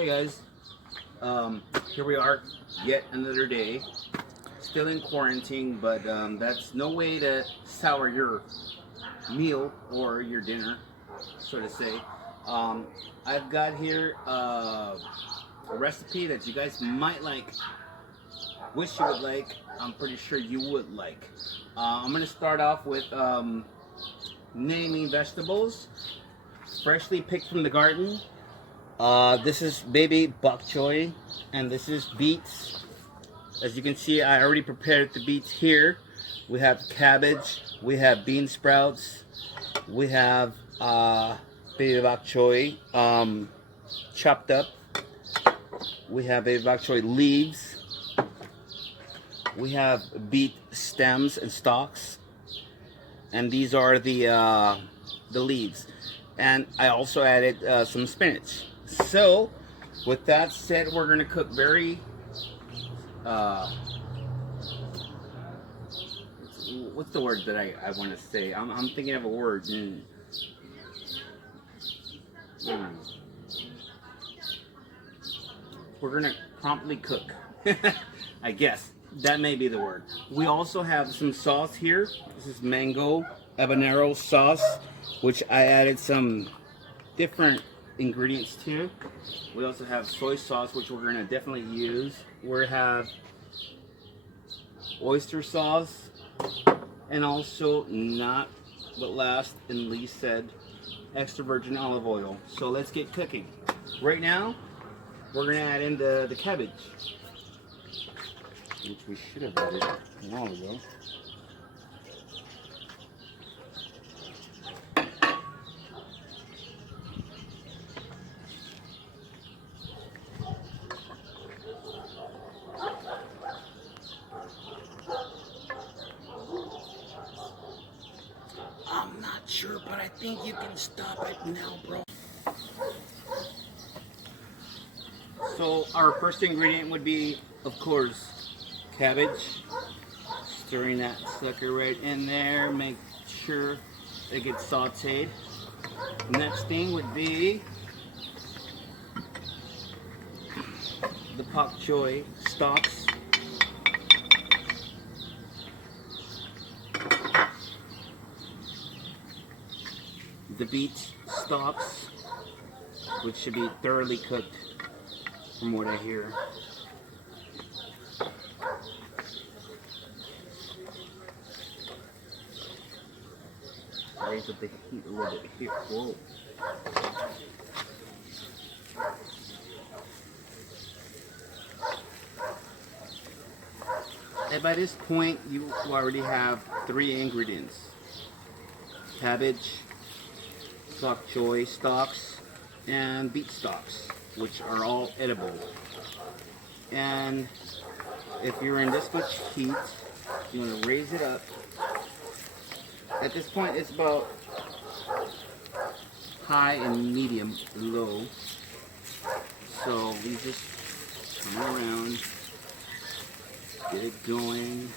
Hey guys, here we are, yet another day, still in quarantine, but that's no way to sour your meal or your dinner, so to say. I've got here a recipe that you guys might like, wish you would like, I'm pretty sure you would like. I'm going to start off with naming vegetables, freshly picked from the garden. This is baby bok choy, and this is beets. As you can see, I already prepared the beets here. We have cabbage, we have bean sprouts, we have baby bok choy chopped up. We have baby bok choy leaves. We have beet stems and stalks, and these are the leaves. And I also added some spinach. So, with that said, we're going to cook very, what's the word that I want to say? I'm thinking of a word. We're going to promptly cook, I guess. That may be the word. We also have some sauce here. This is mango habanero sauce, which I added some different ingredients to. We also have soy sauce, which we're going to definitely use. We have oyster sauce, and also, not but last and least said, extra virgin olive oil. So let's get cooking. Right now, we're going to add in the cabbage, which we should have added a while ago. I'm not sure, but I think you can stop it now, bro. So our first ingredient would be, of course, cabbage. Stirring that sucker right in there. Make sure it gets sauteed. The next thing would be the bok choy stalks. The beet stalks, which should be thoroughly cooked from what I hear. Raise up the heat a little bit here. Whoa. And by this point, you already have 3 ingredients: cabbage, bok choy stalks, and beet stalks, which are all edible. And if you're in this much heat, you want to raise it up. At this point, it's about high and medium low. So we just turn around, get it going.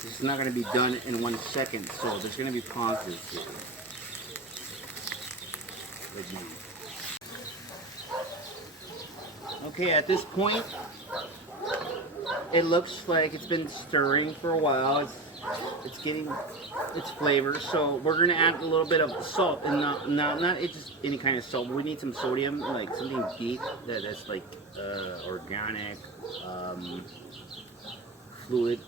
This is not going to be done in 1 second, so there's going to be pauses here. Okay, at this point, it looks like it's been stirring for a while. It's getting its flavor, so we're gonna add a little bit of salt, and not just any kind of salt. We need some sodium, like something deep that's like organic fluid.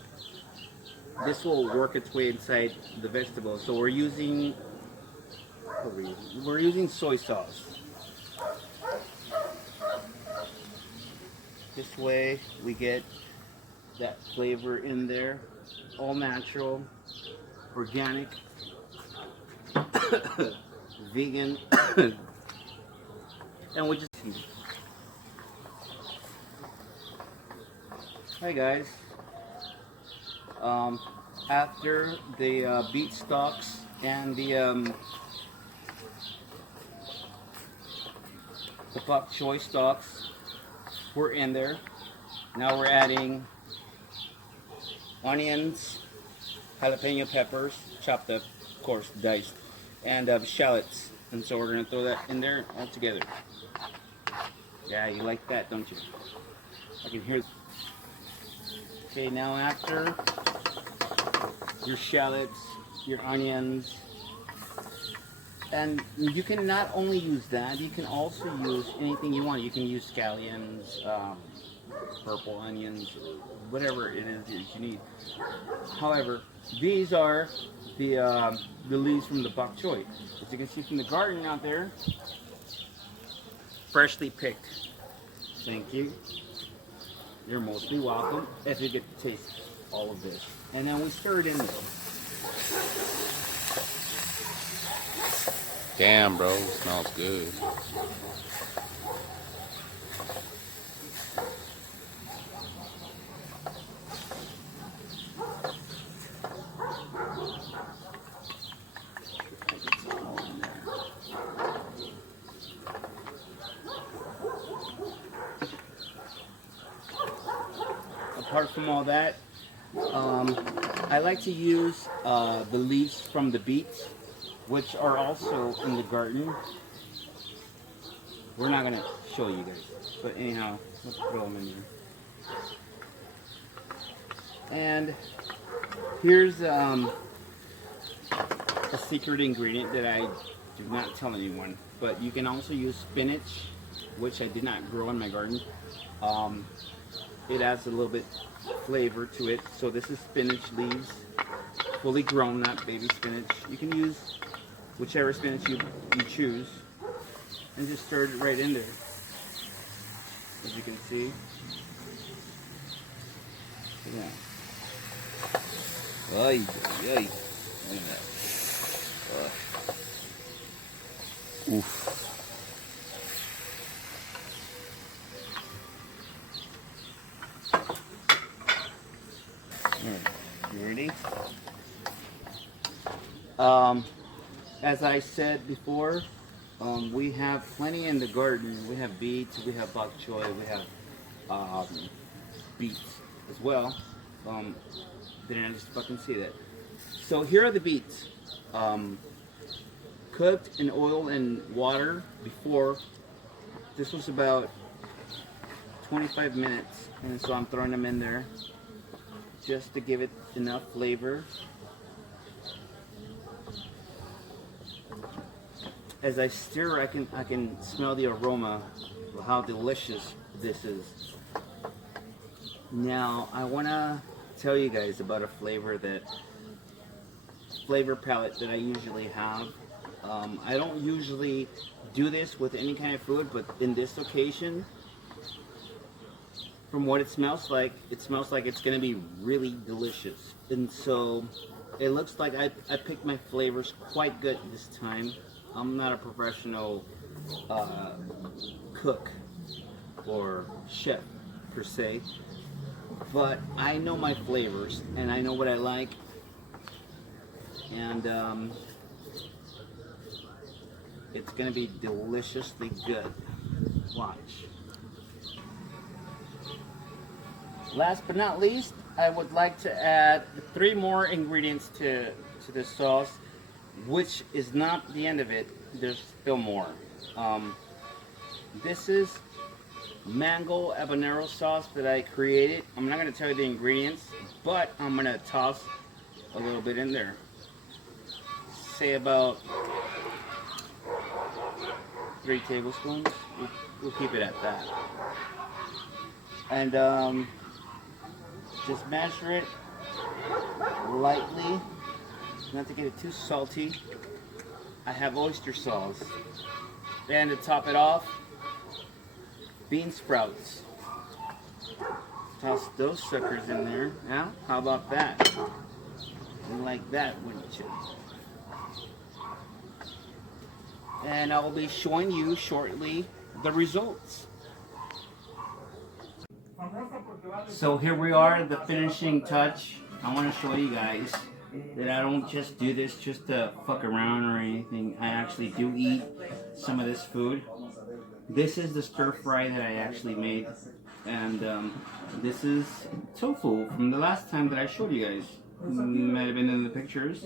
This will work its way inside the vegetable. So we're using soy sauce. This way we get that flavor in there, all natural, organic, vegan, and we just. Hi guys. After the beet stalks and the bok choy stalks were in there, now we're adding onions, jalapeno peppers, chopped up, of course, diced, and shallots. And so we're gonna throw that in there all together. Yeah, you like that, don't you? I can hear. Okay, now after your shallots, your onions, and you can not only use that, you can also use anything you want. You can use scallions, purple onions, whatever it is that you need. However, these are the leaves from the bok choy. As you can see from the garden out there, freshly picked. Thank you. You're mostly welcome as you get to taste all of this. And then we stir it in there. Damn, bro, smells good. Apart from all that, I like to use the leaves from the beets, which are also in the garden. We're not gonna show you guys, but anyhow, let's throw them in there. And here's a secret ingredient that I do not tell anyone, but you can also use spinach, which I did not grow in my garden. It adds a little bit flavor to it. So this is spinach leaves, fully grown, not baby spinach. You can use whichever spinach you choose, and just stir it right in there. As you can see. Yeah. Oy, oy. Look at that. Oof. You ready? As I said before, we have plenty in the garden. We have beets, we have bok choy, we have beets as well. Didn't I just fucking see that? So here are the beets. Cooked in oil and water before. This was about 25 minutes, and so I'm throwing them in there just to give it enough flavor. As I stir, I can smell the aroma of how delicious this is. Now I want to tell you guys about a flavor palette that I usually have. I don't usually do this with any kind of food, but in this occasion, from what it smells like it's going to be really delicious. And so it looks like I picked my flavors quite good this time. I'm not a professional cook or chef per se, but I know my flavors and I know what I like, and it's going to be deliciously good. Watch. Last but not least, I would like to add 3 more ingredients to this sauce, which is not the end of it. There's still more. This is mango habanero sauce that I created. I'm not going to tell you the ingredients, but I'm going to toss a little bit in there. Say about 3 tablespoons. We'll keep it at that. And just measure it lightly, not to get it too salty. I have oyster sauce. And to top it off, bean sprouts. Toss those suckers in there. Now, how about that? You like that, wouldn't you? And I will be showing you shortly the results. So here we are, the finishing touch. I want to show you guys that I don't just do this just to fuck around or anything. I actually do eat some of this food. This is the stir fry that I actually made, and this is tofu from the last time that I showed you guys. Might have been in the pictures,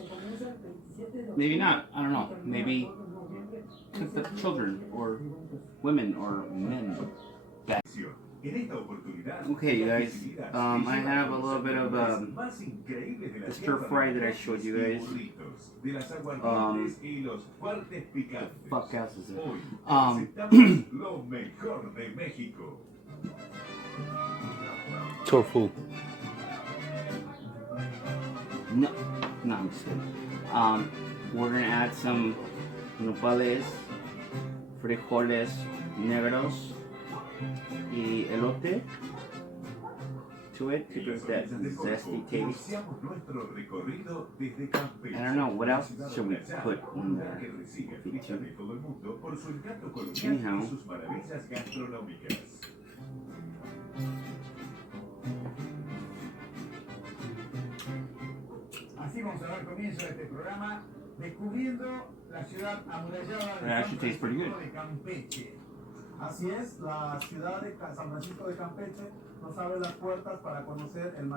maybe not, I don't know, maybe cooked up children or women or men. Okay, you guys. I have a little bit of the stir fry that I showed you guys. The fuck else is it? Tofu. No, I'm just kidding. We're gonna add some nopales, frijoles negros, y elote to it to give that zesty taste. I don't know, what else should we put in there? Anyhow. Así vamos a dar comienzo a este programa descubriendo la ciudad amurallada It actually tastes pretty good. de Campeche. Así es, la ciudad de San Francisco de Campeche nos abre las puertas para conocer el